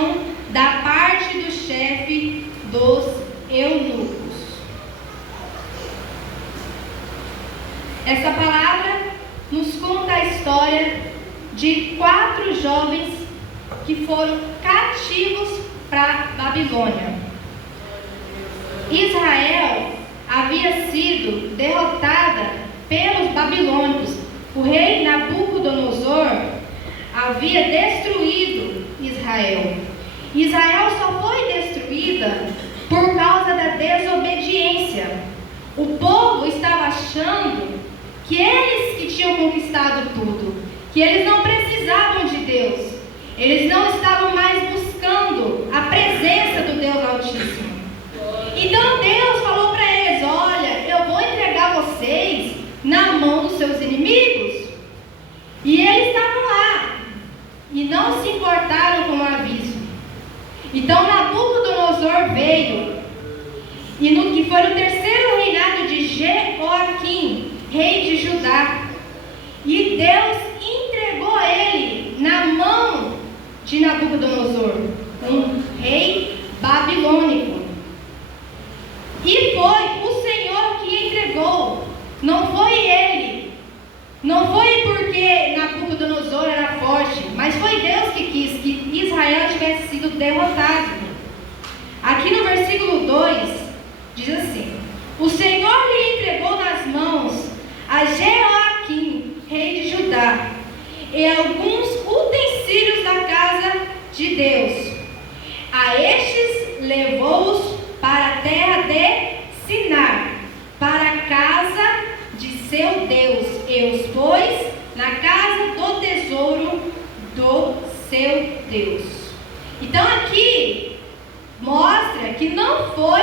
instrução da parte do chefe dos eunucos. Essa palavra nos conta a história de 4 jovens que foram cativos para Babilônia. Israel havia sido derrotada pelos babilônicos. O rei Nabucodonosor havia destruído Israel. Israel só foi destruída por causa da desobediência. O povo estava achando que eles que tinham conquistado tudo, que eles não precisavam de Deus. Eles não estavam mais buscando a presença do Deus Altíssimo. Então Deus falou para eles: olha, eu vou entregar vocês na mão dos seus inimigos. E eles estavam lá e não se importaram com o aviso. Então Nabucodonosor veio, que foi no 3º reinado de Jeoaquim, rei de Judá, e Deus entregou ele na mão de Nabucodonosor, um rei babilônico. E foi o Senhor que entregou, não foi ele. Não foi porque Nabucodonosor era forte, mas foi Deus que quis que Israel tivesse sido derrotado. Aqui no versículo 2, diz assim: o Senhor lhe entregou nas mãos a Jeoaquim, rei de Judá, e alguns utensílios da casa de Deus. A estes levou-os para a terra de Sinar, para a casa de seu Deus, e os pôs na casa do tesouro do seu Deus. Então aqui mostra que não foi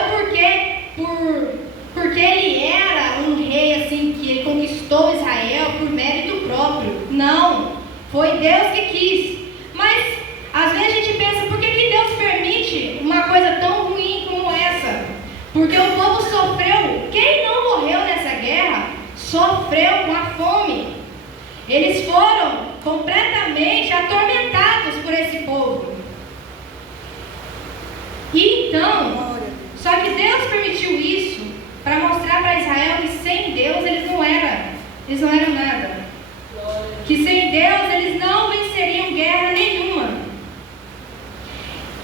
porque ele era um rei assim, que ele conquistou Israel por mérito próprio. Não, foi Deus que quis. Mas às vezes a gente pensa: por que Deus permite uma coisa tão ruim como essa? Porque o povo sofreu. Quem não morreu nessa guerra sofreu com a fome. Eles foram completamente atormentados por esse povo. E então, só que Deus permitiu isso para mostrar para Israel que sem Deus eles não eram nada. Que sem Deus eles não venceriam guerra nenhuma.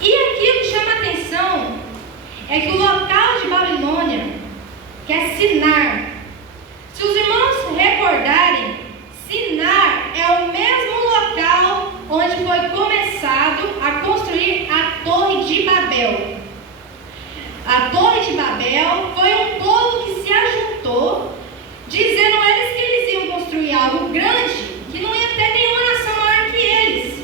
E aqui o que chama a atenção é que o local de Babilônia, que é Sinar, se os irmãos recordarem, Sinar é o mesmo local onde foi começado a construir a Torre de Babel. A Torre de Babel foi um povo que se ajuntou, dizendo a eles que eles iam construir algo grande, que não ia ter nenhuma nação maior que eles.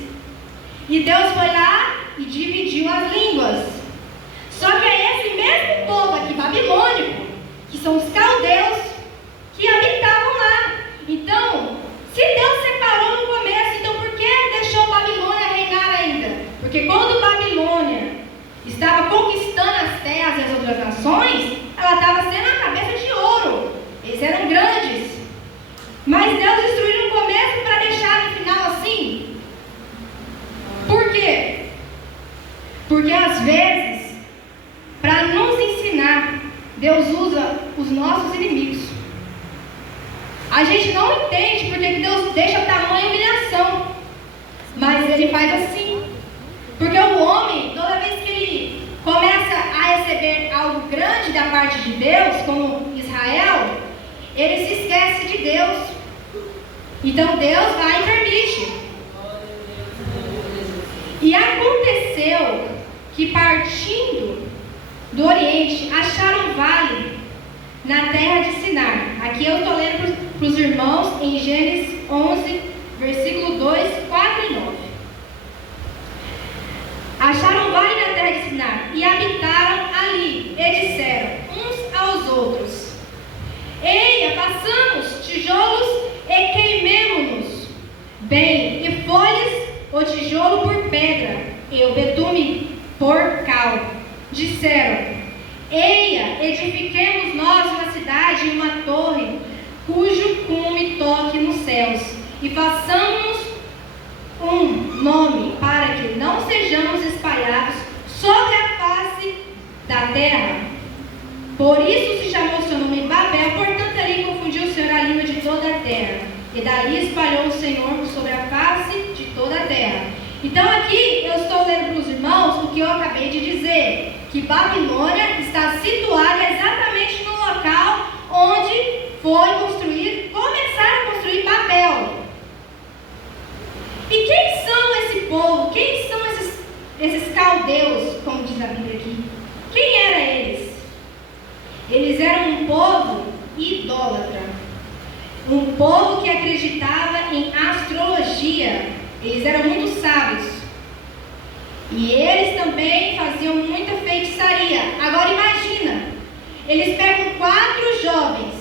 E Deus foi lá e dividiu as línguas. Só que é esse mesmo povo aqui, babilônico, que são os caldeus, que habitavam lá. Então, se Deus separou no começo, então por que deixou Babilônia reinar ainda? Porque quando Babilônia estava conquistando as terras e as outras nações, ela estava sendo a cabeça de ouro. Eles eram grandes. Mas Deus destruiu no começo para deixar no final assim. Por quê? Porque às vezes, para nos ensinar, Deus usa os nossos inimigos. A gente não entende porque Deus deixa tamanha humilhação, mas Ele faz assim. Porque o homem, toda vez que ele começa a receber algo grande da parte de Deus, como Israel, ele se esquece de Deus. Então Deus vai e permite. E aconteceu que, partindo do Oriente, acharam um vale na terra de Sinar. Aqui eu estou lendo para os irmãos em Gênesis 11, versículo 2, 4 e 9. Acharam um vale na terra de Sinar e habitaram ali, e disseram uns aos outros: eia, façamos tijolos e queimemo-nos. Bem, e folhes o tijolo por pedra, e o betume por cal. Disseram: eia, edifiquemos nós uma cidade e uma torre, cujo cume toque nos céus, e façamos um nome, para que não sejamos espalhados terra. Por isso se chamou seu nome Babel, portanto ali confundiu o Senhor a língua de toda a terra. E dali espalhou o Senhor sobre a face de toda a terra. Então aqui eu estou lendo para os irmãos o que eu acabei de dizer, que Babilônia está situada exatamente no local onde começaram a construir Babel. E quem são esse povo? Quem são esses caldeus, como diz a Bíblia aqui? Quem eram eles? Eles eram um povo idólatra, um povo que acreditava em astrologia. Eles eram muito sábios e eles também faziam muita feitiçaria. Agora imagina, eles pegam 4 jovens.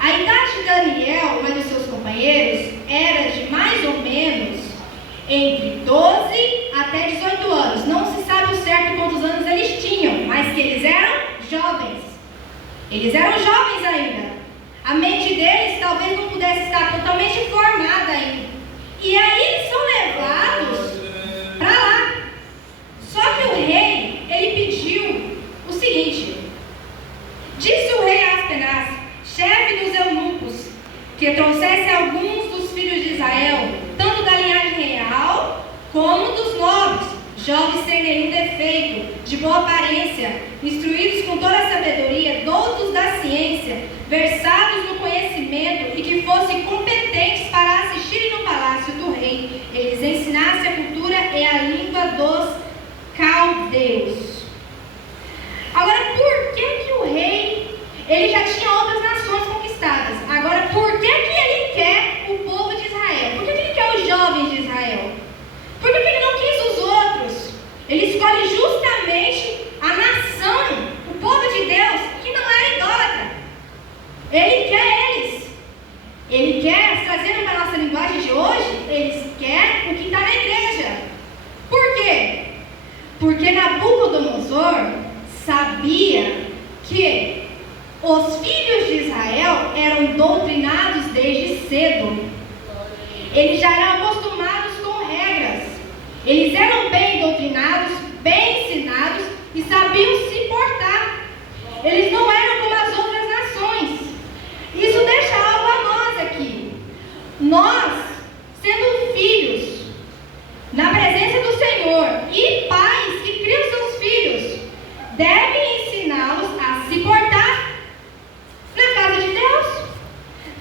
A idade de Daniel, mas dos seus companheiros, era de mais ou menos entre 12 até 18 anos. Não se sabe o certo quantos anos eles tinham, mas que eles eram jovens. Eles eram jovens ainda. A mente deles talvez não pudesse estar totalmente formada ainda. E aí eles são levados para lá. Só que o rei, ele pediu o seguinte: disse o rei Aspenaz, chefe dos eunucos, que trouxesse alguns dos filhos de Israel, tanto da linhagem real como dos nobres, jovens sem nenhum defeito, de boa aparência, instruídos com toda a sabedoria, doutos da ciência, versados no conhecimento e que fossem competentes para assistirem no palácio do rei. Eles ensinassem a cultura e a língua dos caldeus. Agora, por que o rei, ele já tinha outras nações conquistadas? Agora, por que ele quer o povo de Israel? Por que ele quer os jovens de Israel? Por que ele não quis os outros? Ele escolhe justamente a nação, o povo de Deus, que não era idólatra. Ele quer eles. Ele quer, trazendo para a nossa linguagem de hoje, eles querem o que está na igreja. Por quê? Porque Nabucodonosor sabia que os filhos de Israel eram doutrinados desde cedo. Eles já eram acostumados com regras. Eles eram bem doutrinados, bem ensinados e sabiam se portar. Eles não eram como as outras nações. Isso deixa algo a nós aqui. Nós, sendo filhos, na presença do Senhor, e pais que criam seus filhos, devem ensiná-los a se portar na casa de Deus,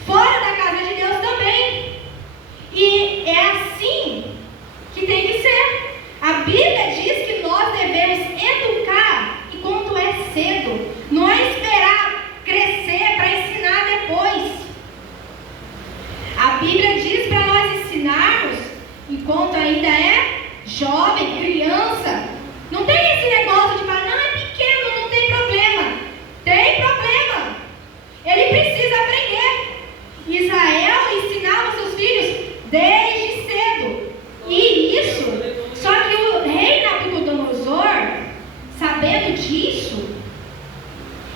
fora da casa de Deus também. E é assim que tem que ser. A Bíblia diz que nós devemos educar, e quanto é cedo, não é esperar crescer para ensinar depois. A Bíblia diz para nós ensinarmos enquanto ainda é jovem, criança. Não tem esse negócio de falar, não, é pequeno, não tem problema. Tem problema. Ele precisa aprender. Israel ensinava seus filhos desde cedo. E isso, só que o rei Nabucodonosor, sabendo disso,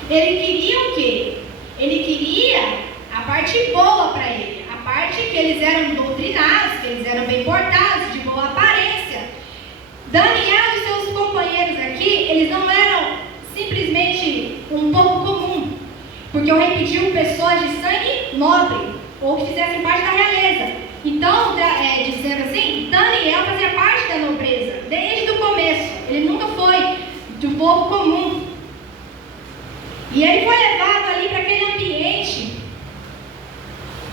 ele queria o quê? Ele queria a parte boa para ele, a parte que eles eram doutrinados, que eles eram bem portados, de boa aparência. Daniel e seus companheiros aqui, eles não eram simplesmente um povo comum, porque o rei pediu pessoas de sangue nobre, ou que fizessem parte da realeza. Então, dizendo assim, Daniel fazia parte da nobreza, desde o começo. Ele nunca foi do povo comum. E ele foi levado ali para aquele ambiente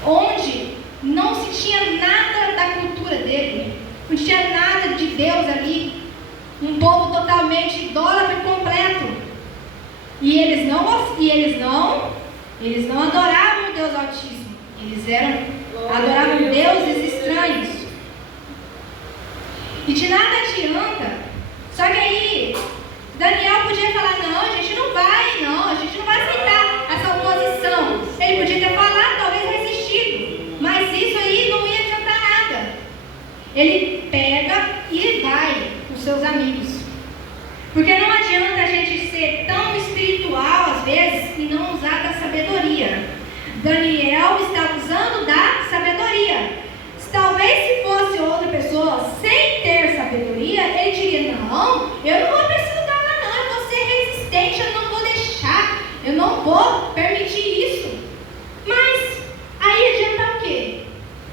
onde não se tinha nada da cultura dele, não tinha nada de Deus ali, um povo totalmente idólatra e completo. E eles não adoravam o Deus Altíssimo, adoravam deuses estranhos. E de nada adianta. Só que aí Daniel podia falar, não, a gente não vai aceitar essa oposição. Ele podia ter falado, talvez resistido, mas isso aí não ia adiantar nada. Ele pega e vai com seus amigos. Porque não adianta a gente ser tão espiritual às vezes e não usar da sabedoria. Daniel está usando da sabedoria. Talvez se fosse outra pessoa sem ter sabedoria, ele diria, não, eu não vou para esse lugar lá não, eu vou ser resistente realmente eu não vou deixar, eu não vou permitir isso. Mas aí adianta o quê?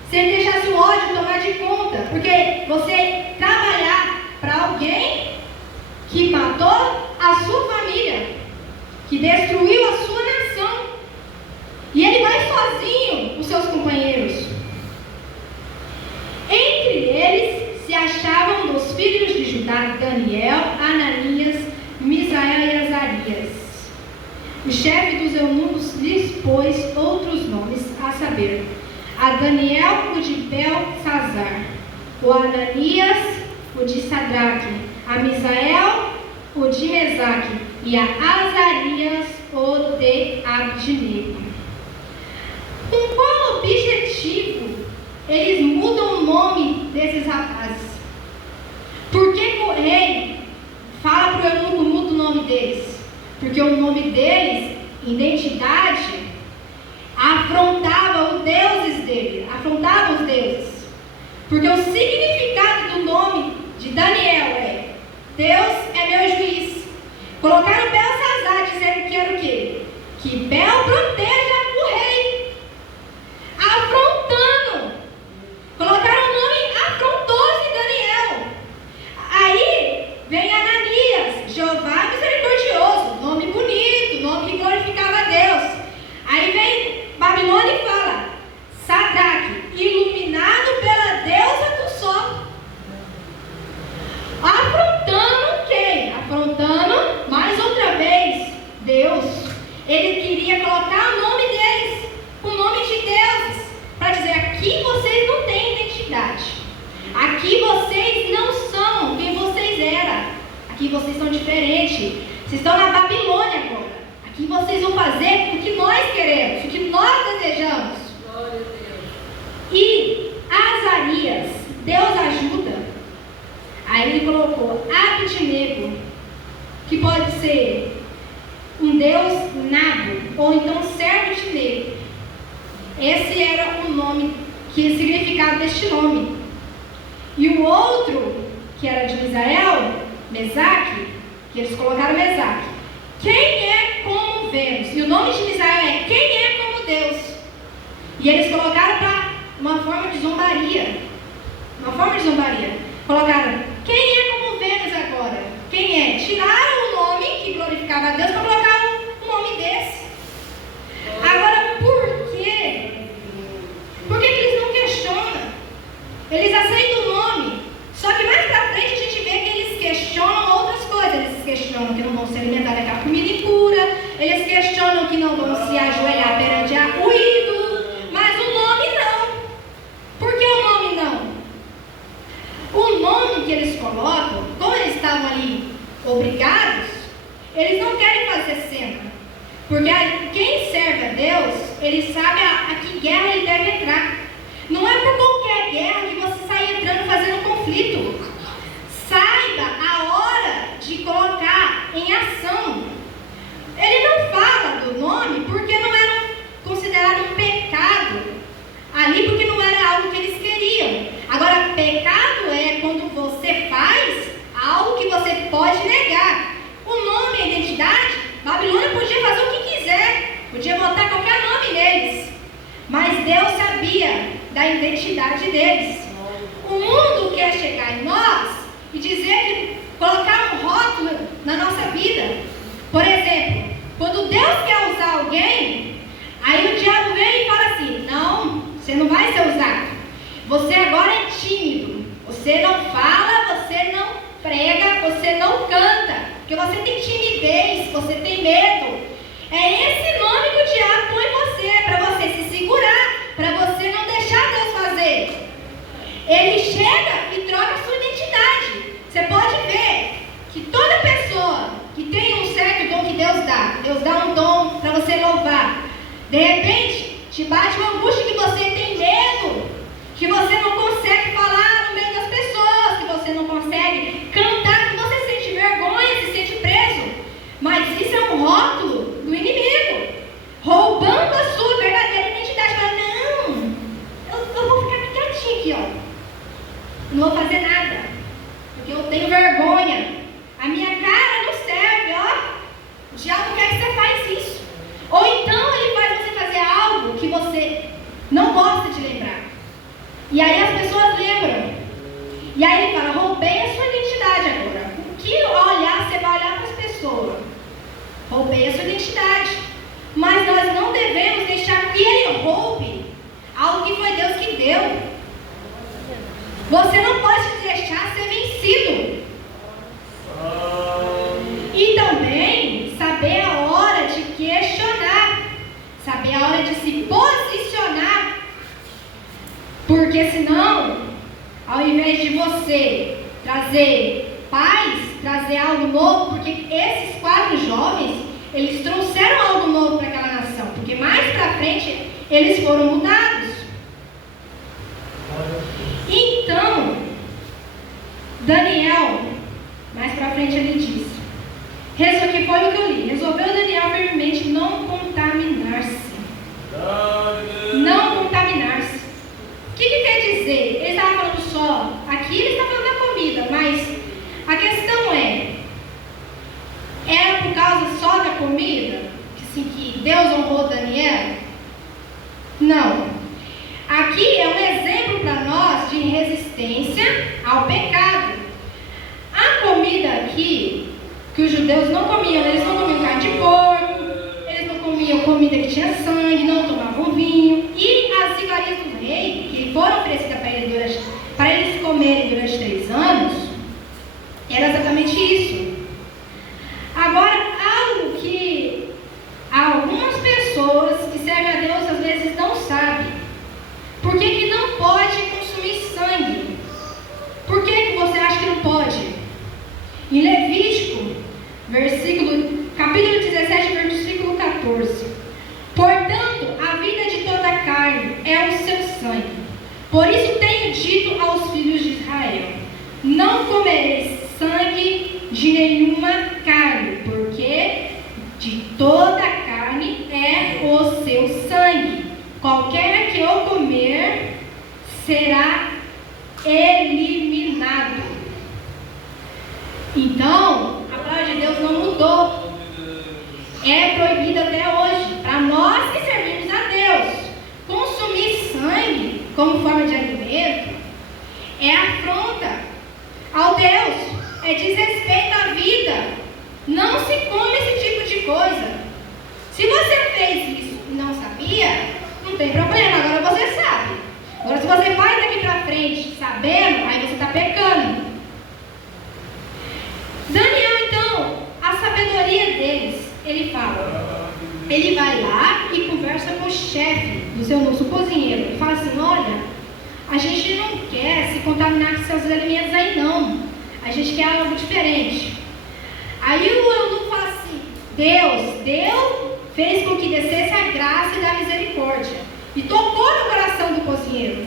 Se ele deixasse o ódio tomar de conta, porque você trabalhar para alguém que matou a sua família, que destruiu a sua nação, e ele vai sozinho com seus companheiros. Entre eles se achavam dos filhos de Judá Daniel, Ananias, Misael e Azarias. O chefe dos eunucos lhes pôs outros nomes, a saber, a Daniel, o de Belsazar, o Ananias, o de Sadraque, a Misael, o de Mesaque, e a Azarias, o de Abdinego. Com qual objetivo eles mudam o nome desses rapazes? Por que o rei fala para o eunuco, muda o nome deles? Porque o nome deles, identidade, afrontava os deuses dele, afrontava os deuses. Porque o significado do nome de Daniel é: Deus é meu juiz. Colocaram Belsazar dizendo que era o quê? Que Bel proteja o rei. Afrontando. Colocaram o nome afrontoso de Daniel. Aí vem Ananias, Jeová misericordioso, nome bonito, nome que glorificava a Deus. Aí vem Babilônia e fala, Sadraque, iluminado pela deusa do sol. Afrontando quem? Afrontando, mais outra vez, Deus. Ele queria colocar o nome deles, o nome de deuses, para dizer, aqui vocês não têm identidade. Aqui vocês não são quem vocês eram. Aqui vocês são diferentes. Vocês estão na Babilônia agora. Aqui vocês vão fazer o que nós queremos, o que nós desejamos. Glória a Deus. E Azarias, Deus ajuda. Aí ele colocou Abdinego, que pode ser um deus Nago, ou então servo de Nego. Esse era o nome, que significava deste nome. E o outro, que era de Misael, Mesaque, que eles colocaram Mesaque. Quem é como Vênus? E o nome de Misael é quem é como Deus. E eles colocaram para uma forma de zombaria. Uma forma de zombaria. Colocaram, quem é como Vênus agora? Quem é? Tiraram o nome que glorificava a Deus para colocar um nome desse. Agora, por quê? Por que eles não questionam? Eles aceitam o nome. Só que mais pra frente a gente vê que eles questionam outras coisas. Eles questionam que não vão se alimentar daquela comida impura. Eles questionam que não vão se ajoelhar perante o ídolo. Mas o nome não. Por que o nome não? O nome que eles colocam, como eles estavam ali obrigados, eles não querem fazer cena. Porque quem serve a Deus, ele sabe a que guerra ele deve entrar. Não é por qualquer guerra que você sai entrando fazendo conflito. Saiba a hora de colocar em ação. Ele não fala do nome porque não era considerado um pecado ali, porque não era algo que eles queriam. Agora, pecado é quando você faz algo que você pode negar. O nome, a identidade, Babilônia podia fazer o que quiser, podia botar qualquer nome neles, mas Deus sabia da identidade deles. O mundo quer chegar em nós e dizer que colocar um rótulo na nossa vida. Por exemplo, quando Deus quer usar alguém, aí o diabo vem e fala assim, não, você não vai ser usado. Você agora é tímido, você não fala, você não prega, você não canta, porque você tem timidez, você tem medo. É esse nome que o diabo põe em você, para você se segurar, para você não deixar Deus fazer. Ele chega e troca a sua identidade. Você pode ver que toda pessoa que tem um certo dom que Deus dá um dom para você louvar. De repente, te bate uma angústia que você tem medo, que você não consegue falar no meio das pessoas, que você não consegue cantar, que você sente vergonha, se sente preso. Mas isso é um rótulo do inimigo, roubando a sua verdadeira identidade. Fala, não, eu vou ficar quietinho aqui, ó. Não vou fazer nada, porque eu tenho vergonha. A minha cara não serve, ó. O trazer paz, trazer algo novo, porque esses 4 jovens, eles trouxeram algo novo para aquela nação, porque mais para frente eles foram mudados. Então, Daniel, mais para frente ele diz, que foi o que eu li, resolveu Daniel firmemente não contaminar-se. Não contaminar-se. O que quer dizer? Ele estava falando só, aqui ele está falando da comida, mas a questão era por causa só da comida que Deus honrou Daniel? Não. Aqui é um exemplo para nós de resistência ao pecado. A comida aqui, que os judeus não comiam, eles não comiam carne de porco, eles não comiam comida que tinha sangue, não tomavam vinho, e as iguarias do rei, que foram oferecidas para eles comerem durante 3 anos, era exatamente isso. Agora, algo que algumas pessoas que servem a Deus às vezes não sabem. Por que não pode consumir sangue? Por que você acha que não pode? Em Levítico, capítulo 17, versículo 14. Portanto, a vida de toda a carne é o seu sangue. Por isso tenho dito aos filhos de Israel: não comereis sangue de nenhuma carne, porque de toda a carne é o seu sangue. Qualquer que eu comer será eliminado. Então, a palavra de Deus não mudou. É proibido até hoje. Para nós que servimos a Deus, consumir sangue como forma de alimento é afronta ao Deus, é desrespeito à vida. Não se come esse tipo de coisa. Se você fez isso e não sabia, não tem problema, agora você sabe. Agora, se você faz daqui para frente sabendo, aí você está pecando. Daniel, então, a sabedoria deles, ele fala, ele vai lá e conversa com o chefe do seu nosso cozinheiro. Ele fala assim: olha, a gente não quer se contaminar com seus alimentos aí não, a gente quer algo diferente. Aí o eunuco fala assim: Deus fez com que descesse a graça e da misericórdia, e tocou no coração do cozinheiro.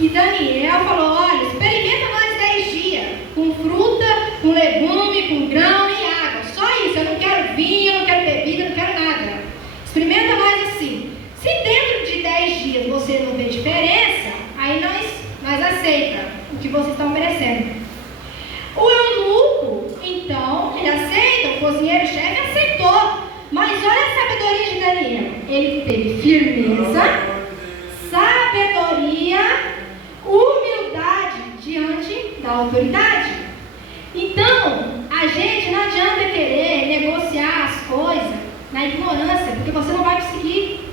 E Daniel falou: olha, experimenta mais 10 dias, com fruta, com legume, com grão e água. Só isso, eu não quero vinho, eu não quero bebida, eu não quero nada. Experimenta mais assim. Se dentro de 10 dias você não vê diferença, aí nós aceita o que vocês estão oferecendo. O eunuco, então, ele aceita, o cozinheiro-chefe aceitou. Mas olha a sabedoria de Daniel. Ele teve firmeza, sabedoria, humildade diante da autoridade. Então, a gente não adianta querer negociar as coisas na ignorância, porque você não vai conseguir.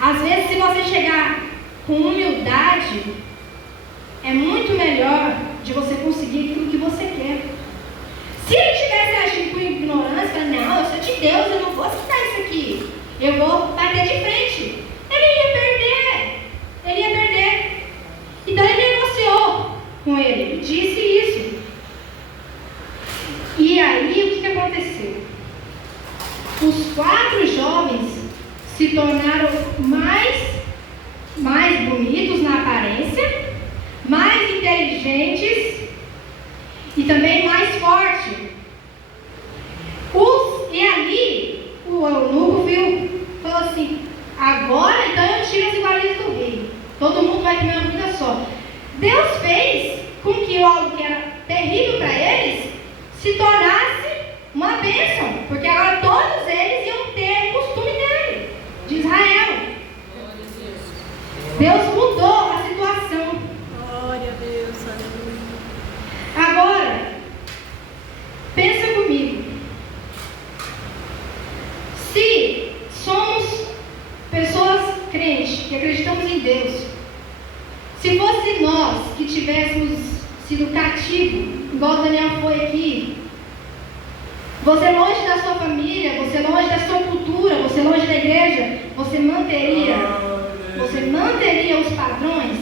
Às vezes, se você chegar com humildade, é muito melhor de você conseguir aquilo que você quer. Se ele tivesse agindo com ignorância, não, eu sou de Deus, eu não vou aceitar isso aqui, eu vou bater de frente, ele ia perder. Então ele negociou com ele, disse isso. E aí o que aconteceu? Os 4 jovens se tornaram mais bonitos na aparência, mais inteligentes e também mais fortes. E ali o eunuco viu, falou assim: agora então eu tiro as iguarias do rei, todo mundo vai comer uma comida só. Deus fez com que algo que era terrível para eles se tornasse uma bênção, porque agora todos eles iam ter o costume dele, de Israel. Deus mudou a situação. Glória a Deus, aleluia. Agora, pensa comigo. Se somos pessoas crentes, que acreditamos em Deus, se fosse nós que tivéssemos sido cativos, igual Daniel foi aqui, você longe da sua família, você longe da sua cultura, você longe da igreja, você manteria os padrões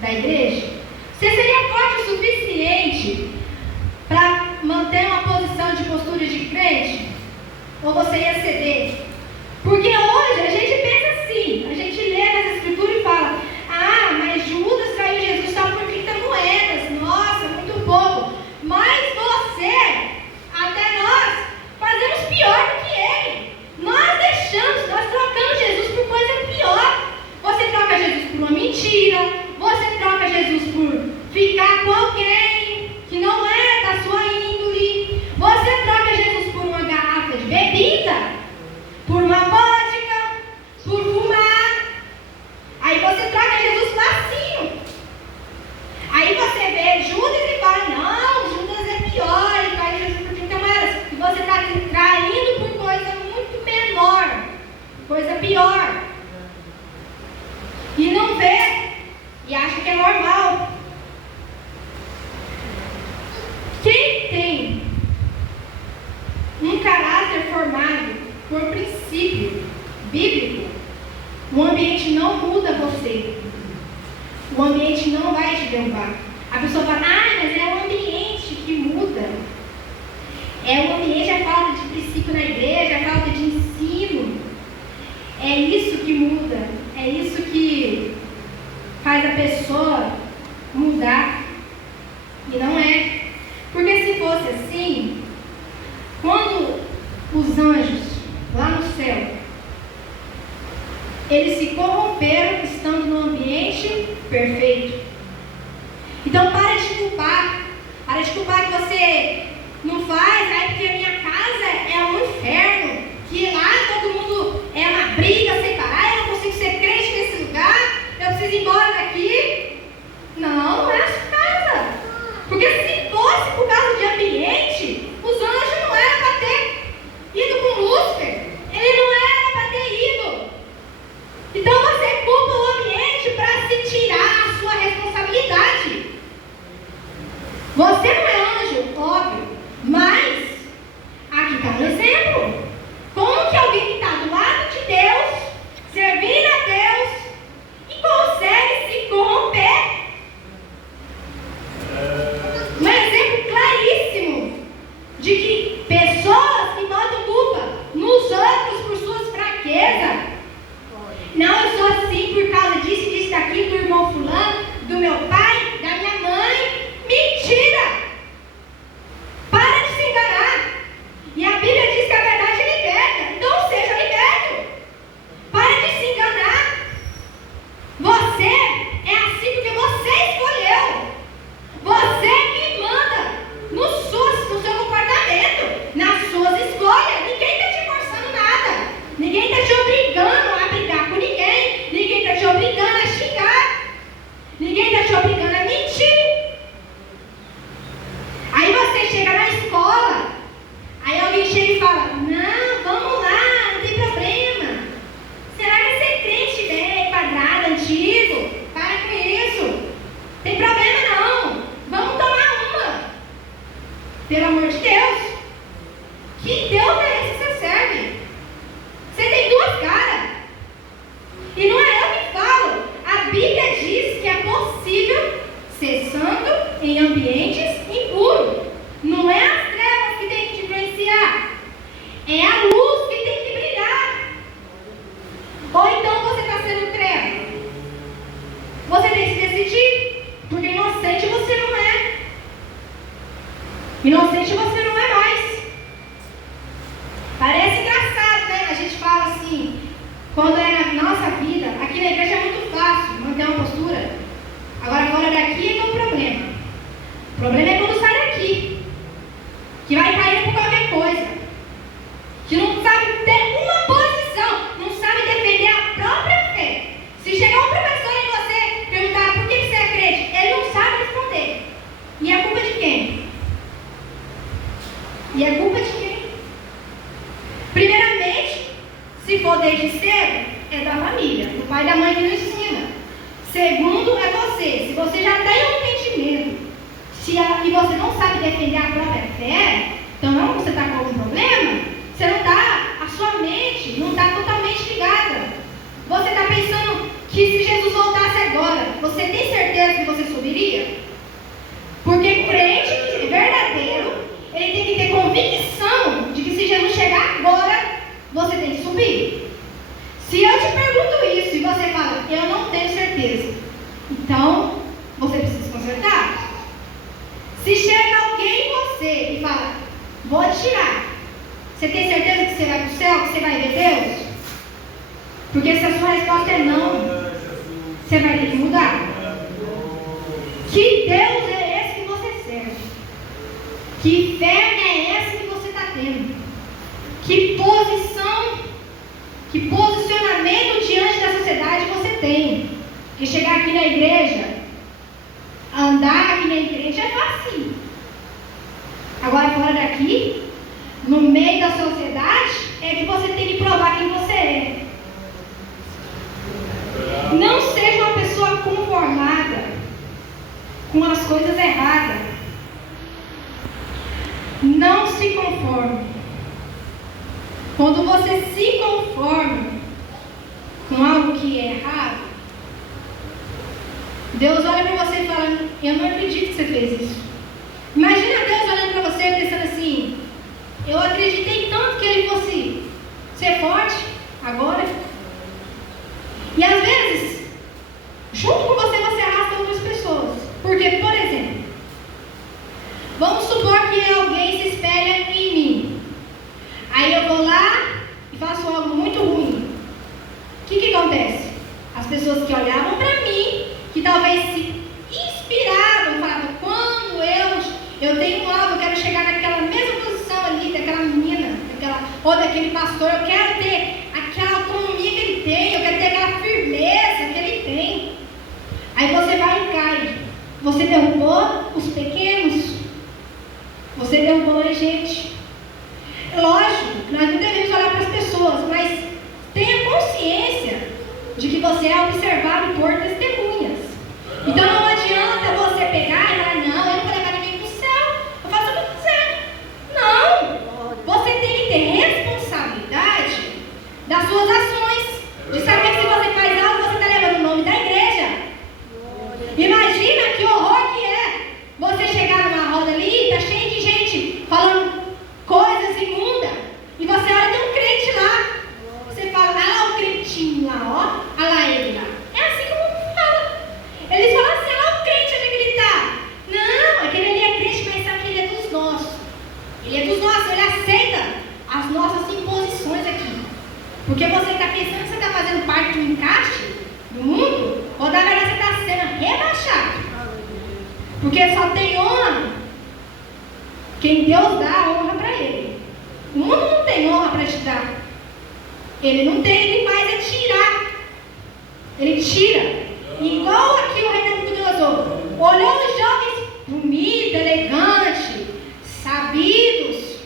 da igreja? Você seria forte o suficiente Ou você ia ceder? Porque hoje a gente pensa assim, a gente lê nas escrituras e fala: ah, mas Judas traiu Jesus só por 30 moedas, nossa, muito pouco. Mas você, até nós, fazemos pior do que ele. Nós trocamos Jesus por coisa pior. Você troca Jesus por uma mentira, você troca Jesus por ficar com alguém que não é da sua índole, você troca Jesus por uma garrafa de bebida, por uma vodka, por fumar. Aí você troca Jesus facinho. Aí você vê Judas e fala: não, Judas é pior, ele traz Jesus por 30 moedas. E você está traindo por coisa muito menor, coisa pior. E não vê, e acha que é normal. Quem tem um caráter formado por princípio bíblico, o ambiente não muda você. O ambiente não vai te derrubar. A pessoa fala: ah, mas é o ambiente que muda. É o ambiente, a falta de princípio na igreja, a falta de ensino. É isso que muda. É isso que faz a pessoa mudar. E não é. Porque se fosse assim, quando os anjos lá no céu, eles se corromperam estando no ambiente perfeito. Então para de culpar. Para de culpar que você não faz, aí porque a minha casa é um inferno, que lá todo mundo é uma briga, separar, eu não consigo ser crente nesse lugar, eu preciso ir embora daqui. Não, não é a sua casa. Porque se fosse por causa de ambiente, os anjos não eram para ter ido com Lúcifer. Ele não era para ter ido. Então você culpa o ambiente para se tirar a sua responsabilidade. Você não é anjo, óbvio, mas aqui está um exemplo. Como que alguém que está do lado de Deus, servindo a Deus, e consegue se corromper? Um exemplo claríssimo de que pessoas que botam culpa nos outros por suas fraquezas. Não, eu sou assim por causa disso, disso, daquilo, do irmão fulano, do meu pai, da minha mãe. Mentira! Para de se enganar. E a Bíblia diz que a verdade liberta. Então seja liberto. Para de se enganar. Você é assim porque você escolheu. Você que manda no seu comportamento, nas suas escolhas. Ninguém está te forçando nada. Ninguém está te obrigando a brigar com ninguém. Ninguém está te obrigando a xingar. Ninguém está te obrigando a mentir. Aí você chega na escola, aí alguém chega e fala: não, vamos lá, não tem problema. Será que é ser crente velho, quadrado, antigo? Para com isso. Tem problema não. Vamos tomar uma. Pelo amor de Deus. Que Deus é esse que você serve? Você tem duas caras. E não é eu que falo. A Bíblia diz que é possível ser santo em ambientes impuros. Não é as trevas que tem que te influenciar. É a luz que tem que brilhar. Ou então você está sendo treva. Você tem que se decidir. Porque inocente você não é. Inocente você não é mais. Parece engraçado, né? A gente fala assim, quando é na nossa vida, aqui na igreja é muito fácil manter uma postura. Agora fora daqui é que é o problema. O problema é quando sai daqui, que vai cair por qualquer coisa, que não sabe ter uma posição, não sabe defender a própria fé. Se chegar um professor em você e perguntar por que você é crente, ele não sabe responder. E é culpa de quem? E é culpa de quem? Primeiramente, se for desde cedo, é da família, do pai e da mãe que não ensina. Segundo, é você. Se você já tem um entendimento e você não sabe defender a própria fé, então não, você está com algum problema, você não está, a sua mente não está totalmente ligada. Você está pensando que se Jesus voltasse agora, você tem certeza que você subiria? Porque crente verdadeiro, ele tem que ter convicção de que se Jesus chegar agora, Vou tirar. Você tem certeza que você vai para o céu, que você vai ver Deus? Porque se a sua resposta é não, você vai ter que mudar. Que Deus é esse que você serve? Que fé é essa que você está tendo? Que posição, que posicionamento diante da sociedade você tem? Porque chegar aqui na igreja, andar aqui na igreja é fácil. Agora fora daqui, no meio da sociedade, é que você tem que provar quem você é. Não seja uma pessoa conformada com as coisas erradas. Não se conforme. Quando você se conforma com algo que é errado, Deus olha para você e fala: eu não acredito que você fez isso. Imagina Deus olhando para você pensando assim: eu acreditei tanto que ele fosse ser forte agora. E às vezes, junto com você, você arrasta outras pessoas. Porque, por exemplo, vamos supor que alguém se espelha em mim. Aí eu vou lá e faço algo muito ruim. O que acontece? As pessoas que olhavam para mim, que talvez se inspiravam, falavam: quando eu tenho algo, eu quero chegar naquela mesma posição ali, daquela menina, ou daquele pastor, eu quero ter aquela autonomia que ele tem, eu quero ter aquela firmeza que ele tem. Aí você vai e cai. Você derrubou os pequenos, você derrubou a gente. Lógico, nós não devemos olhar para as pessoas, mas tenha consciência de que você é observado por testemunhas. Então não adianta você pegar e falar: não, eu não vou levar ninguém para o céu, eu faço o que eu quiser. Não! Você tem que ter responsabilidade das suas ações, de saber que se você faz algo, você está levando o nome da igreja. Imagina que horror que é você chegar numa roda ali, está cheio de gente falando coisas imundas, e você olha, tem um crente lá. Você fala: ah, o crentinho lá, ó, olha lá ele lá. É assim que o mundo fala. Eles falam assim: olha lá o crente, onde é que ele está? Não, aquele ali é crente, mas sabe que ele é dos nossos. Ele é dos nossos, ele aceita as nossas imposições aqui. Porque você está pensando que você está fazendo parte do encaixe do mundo, ou na verdade você está sendo rebaixado. Porque só tem honra quem Deus dá a honra para ele. O mundo não tem honra para te dar. Ele não tem, ele faz é tirar. Ele tira. Igual aqui o rei Nabucodonosor olhou os jovens bonitos, elegantes, sabidos,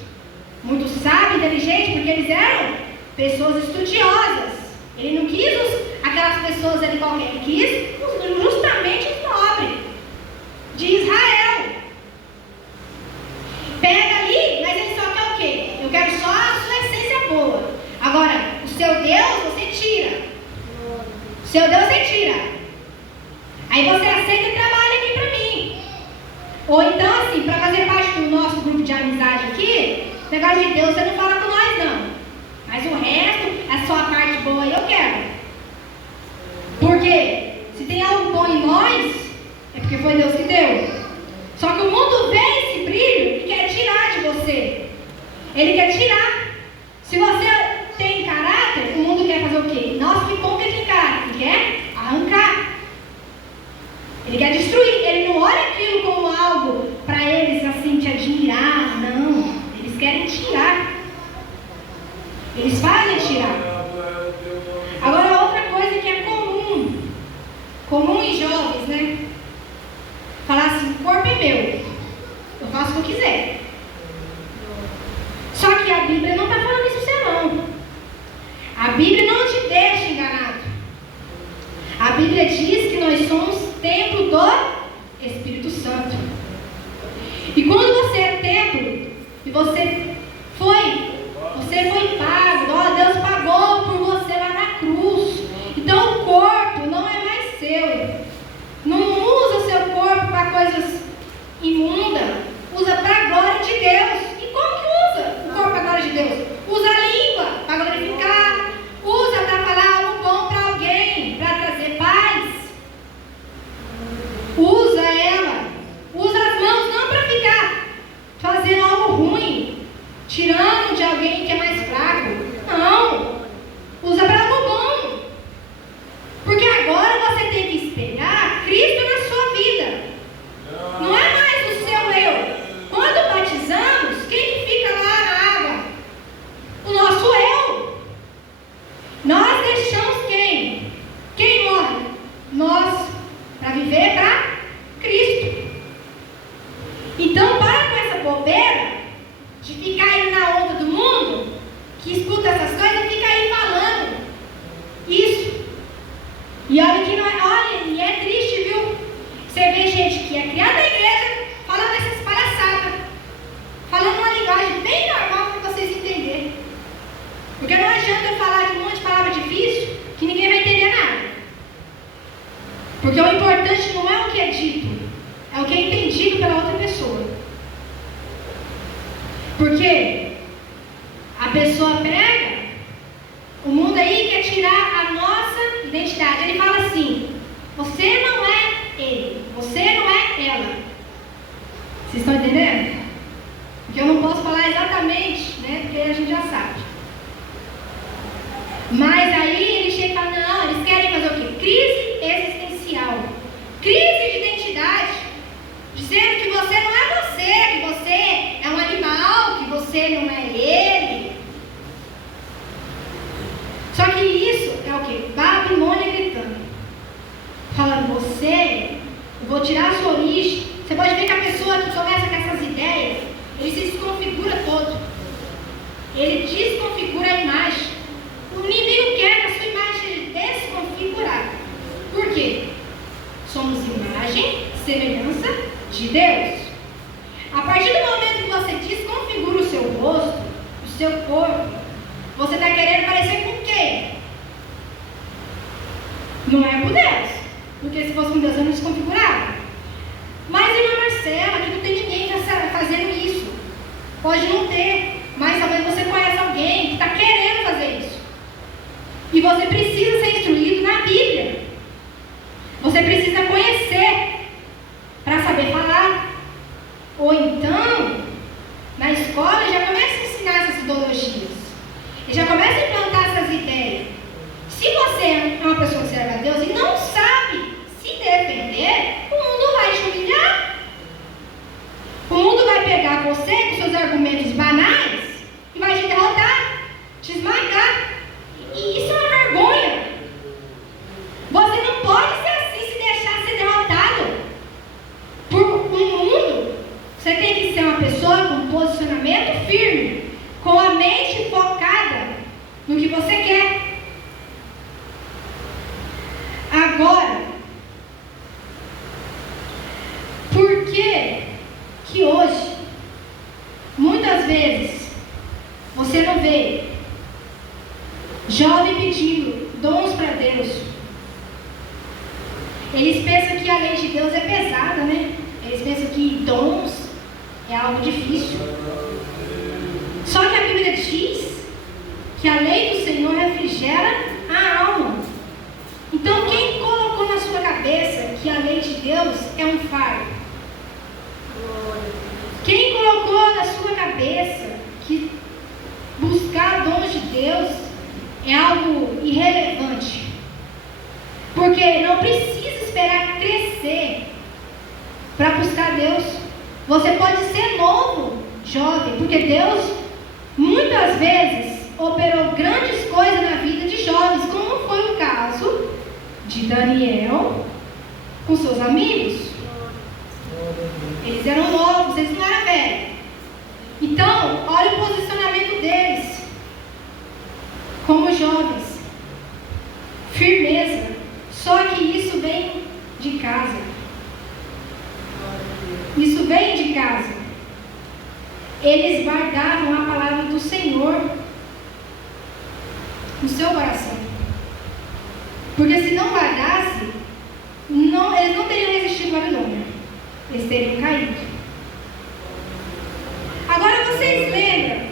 muito sábios, inteligentes, porque eles eram pessoas estudiosas. Ele não quis aquelas pessoas ali qualquer, ele quis justamente os nobres de Israel. Pega ali, mas ele só quer o quê? Eu quero só a sua essência boa. Agora, o seu Deus você tira. O seu Deus você tira. Aí você aceita e trabalha aqui para mim. Ou então, assim, para fazer parte do nosso grupo de amizade aqui, negócio de Deus você não fala com nós, não. Mas o resto, a sua parte boa aí eu quero. Porque se tem algo bom em nós, é porque foi Deus que deu. Só que o mundo vê esse brilho e quer tirar de você. Ele quer tirar. Se você tem caráter, o mundo quer fazer o quê? Nossa, que bom que ele tem caráter. Ele quer arrancar. Ele quer destruir. Ele não olha aquilo como algo para eles assim te admirar. Não. Eles querem tirar. Eles fazem tirar. Agora, outra coisa que é comum em jovens, né? Falar assim: o corpo é meu, eu faço o que eu quiser. Só que a Bíblia não está falando isso pra você, não. A Bíblia não te deixa enganado. A Bíblia diz que nós somos templo do Espírito Santo. E quando você é templo, e você foi pago, ó, Deus pagou por você lá na cruz. Então o corpo não é mais seu. Não usa o seu corpo para coisas imundas. Usa para a glória de Deus. E como que usa o corpo para a glória de Deus? Usa a língua para glorificar. Usa para falar algo bom para alguém, para trazer paz. Usa ela. Usa as mãos não para ficar fazendo algo ruim. de ficar indo na onda do mundo, que escuta essas coisas e fica aí falando isso. E olha que não é, olha, e é triste, viu? Você vê gente que é criada na igreja falando essas palhaçadas, falando uma linguagem bem normal para vocês entenderem. Porque não adianta eu falar de um monte de palavra difícil que ninguém vai entender nada. Porque o importante não é o que é dito, é o que é entendido pela outra pessoa. Porque a pessoa pega, o mundo aí quer tirar a nossa identidade. Ele fala assim: você não é ele, você não é ela. Vocês estão entendendo? Porque eu não posso falar exatamente, né? Porque a gente já sabe. Mas aí ele chega e fala: não, eles querem fazer o quê? Crise existencial, crise de identidade, dizendo que você não é você, que você é um animal, que você não é ele. Só que isso é o quê? Babilônia gritando, falando: você, eu vou tirar a sua origem. Você pode ver que a pessoa que começa com essas ideias, ele se desconfigura todo, ele desconfigura a imagem. O inimigo quer que a sua imagem seja desconfigurada. Por quê? Somos imagem, semelhança de Deus. A partir do momento que você desconfigura o seu rosto, o seu corpo, você está querendo parecer com quem? Não é com Deus. Porque se fosse com Deus eu não desconfigurava. Mas irmã Marcela, aqui não tem ninguém fazendo isso. Pode não ter, mas talvez você conheça alguém que está querendo fazer isso. E você precisa ser instruído na Bíblia. Você precisa conhecer para saber falar. Ou então, na escola já começa a ensinar essas ideologias. E já começa a implantar essas ideias. Se você é uma pessoa que serve a Deus e não sabe se defender, o mundo vai te humilhar. O mundo vai pegar você com seus argumentos banais e vai te derrotar, te esmagar. E isso é uma vergonha. Você não pode ser assim, se deixar ser derrotado por um mundo. Você tem que ser uma pessoa com posicionamento firme, com a mente focada no que você quer. Agora, por que hoje, muitas vezes, você não vê jovem pedindo dons para Deus? Eles pensam que a lei de Deus é pesada, né? Eles pensam que dons é algo difícil. Só que a Bíblia diz que a lei do Senhor refrigera a alma. Então, quem colocou na sua cabeça que a lei de Deus é um fardo? Quem colocou na sua cabeça que buscar dons de Deus é algo irrelevante? Porque não precisa esperar crescer para buscar Deus. Você pode ser novo, jovem, porque Deus muitas vezes operou grandes coisas na vida de jovens, como foi o caso de Daniel com seus amigos. Eles eram novos, eles não eram velhos. Então, olha o posicionamento deles como jovens. Firmeza. Só que isso vem de casa. Isso vem de casa. Eles guardavam a palavra do Senhor no seu coração. Porque se não guardasse, eles não teriam resistido a Babilônia. Eles teriam caído. Agora vocês lembram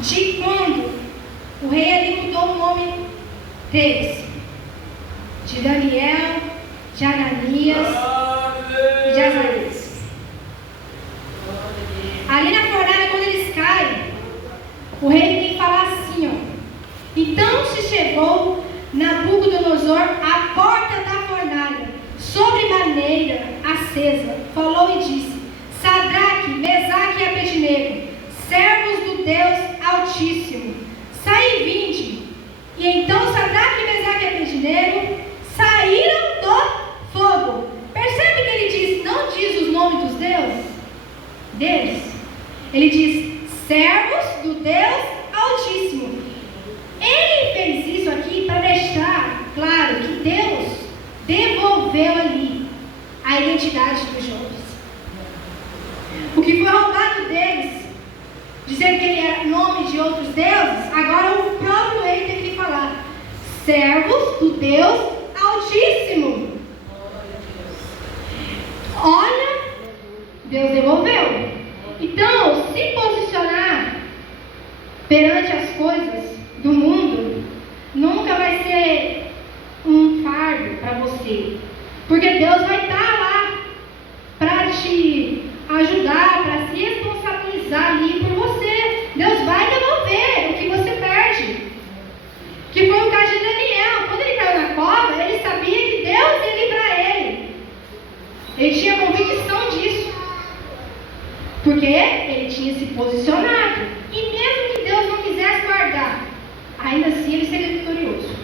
de quando o rei ali mudou o nome deles? De Daniel, de Ananias e de Azarias. Ali na fornalha, quando eles caem, o rei tem que falar assim, ó: então se chegou Nabucodonosor à porta da fornalha, sobremaneira acesa, falou e disse: Sadraque, Mesaque e Abednego, servos do Deus Altíssimo, saí e vinde. E então Sadraque, Mesaque e Abednego saíram do fogo. Percebe que ele diz, não diz os nomes dos deuses deles? Ele diz: servos do Deus Altíssimo. Ele fez isso aqui para deixar claro que Deus devolveu ali a identidade dos jovens. O que foi roubado deles, dizendo que ele era nome de outros deuses, agora o próprio rei teve que falar: servos do Deus Altíssimo. Olha, Deus devolveu. Então, se posicionar perante as coisas do mundo nunca vai ser um fardo para você, porque Deus vai estar lá para te ajudar, para se responsabilizar ali por você. Deus vai devolver o que você perde, que foi o caso de Daniel. Quando ele caiu na cova, ele sabia que Deus ia livrar ele. Ele tinha convicção disso, porque ele tinha se posicionado. E mesmo que Deus não quisesse guardar, ainda assim ele seria vitorioso.